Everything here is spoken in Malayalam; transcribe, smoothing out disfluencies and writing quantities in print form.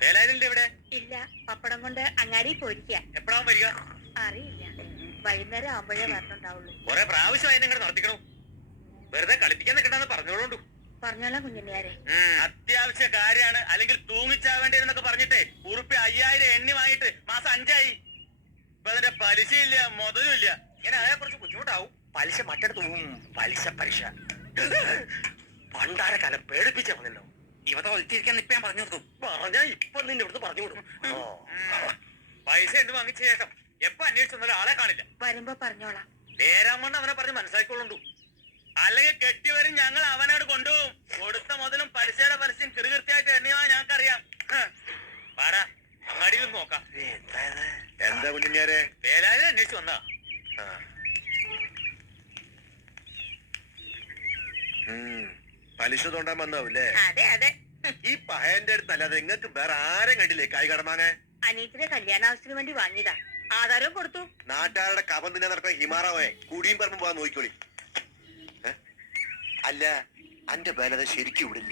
വേലായുധന്റെ ഇവിടെ ഇല്ല, പപ്പടം കൊണ്ട് അങ്ങാടി പോയിരിക്ക. എപ്പോഴാവും വരിക? അറിയില്ല, വൈകുന്നേരം ആവുമ്പോഴേ വരണുണ്ടാവുള്ളൂ. കൊറേ പ്രാവശ്യം അതിനെ നടത്തിക്കണു. വെറുതെ കളിപ്പിക്കാൻ നിൽക്കണ്ടെന്ന് പറഞ്ഞോളൂ. പറഞ്ഞോളാം കുഞ്ഞിയാരെ. അത്യാവശ്യ കാര്യമാണ്, അല്ലെങ്കിൽ തൂങ്ങിച്ചാവേണ്ടിയെന്നൊക്കെ പറഞ്ഞിട്ടേ ഉറുപ്പി 5000 എണ്ണി വാങ്ങിയിട്ട് മാസം 5 ആയി. ഇപ്പൊ അതിന്റെ പലിശയില്ല, മുതലും ഇല്ല. ഇങ്ങനെ ആയാൽ കുറച്ച് ബുദ്ധിമുട്ടാവും. പലിശ മറ്റെടുത്ത് പലിശ പലിശ പണ്ടാരക്കാലം പേടിപ്പിച്ച പറഞ്ഞല്ലോ. ഇവത്തെ ഒളിച്ചിരിക്കാൻ ഇപ്പൊ ഞാൻ പറഞ്ഞു കൊടുക്കും. പറഞ്ഞാ ഇപ്പൊ നിന്റെ ഇവിടുന്ന് പറഞ്ഞു കൊടുക്കും. പൈസ എന്ത് വാങ്ങിച്ച ശേഷം എപ്പൊ അന്വേഷിച്ചൊന്നും ആളെ കാണില്ല. വരുമ്പോ പറഞ്ഞോളാം. നേരാമണ്ണ് അവനെ പറഞ്ഞ് മനസ്സിലാക്കിക്കൊള്ളുണ്ടു. അല്ലെങ്കിൽ കെട്ടിവരും ഞങ്ങൾ അവനോട് കൊണ്ടുപോകും. കൊടുത്ത മുതലും പലിശയുടെ പരസ്യം കൃത്യമായിട്ട് എണ്ണിയാ ഞങ്ങൾക്കറിയാം. പാടാ അങ്ങാടിയിൽ നോക്കാം. എന്താ കുഞ്ഞിയാരെ? വേലായുധൻ അന്വേഷിച്ചു വന്നാ. പലിശ തോണ്ടാൻ വന്നാവൂല്ലേ? അതെ അതെ. ഈ പഹയന്റെ അടുത്ത് അല്ലാതെ നിങ്ങൾക്ക് വേറെ ആരും കണ്ടില്ലേ കായ് കടമാങ്ങ? അനീറ്റിന്റെ കല്യാണാവശ്യത്തിന് വേണ്ടി വാങ്ങിയതാ. ആധാരവും കൊടുത്തു. നാട്ടുകാരുടെ കവം തിന്നെ നടക്കുന്ന ഹിമാറാവേ കുടിയും പറമ്പ് പോകാൻ നോക്കിക്കോളി. അല്ല അന്റെ ബലത ശരിക്കും ഇവിടില്ലേ?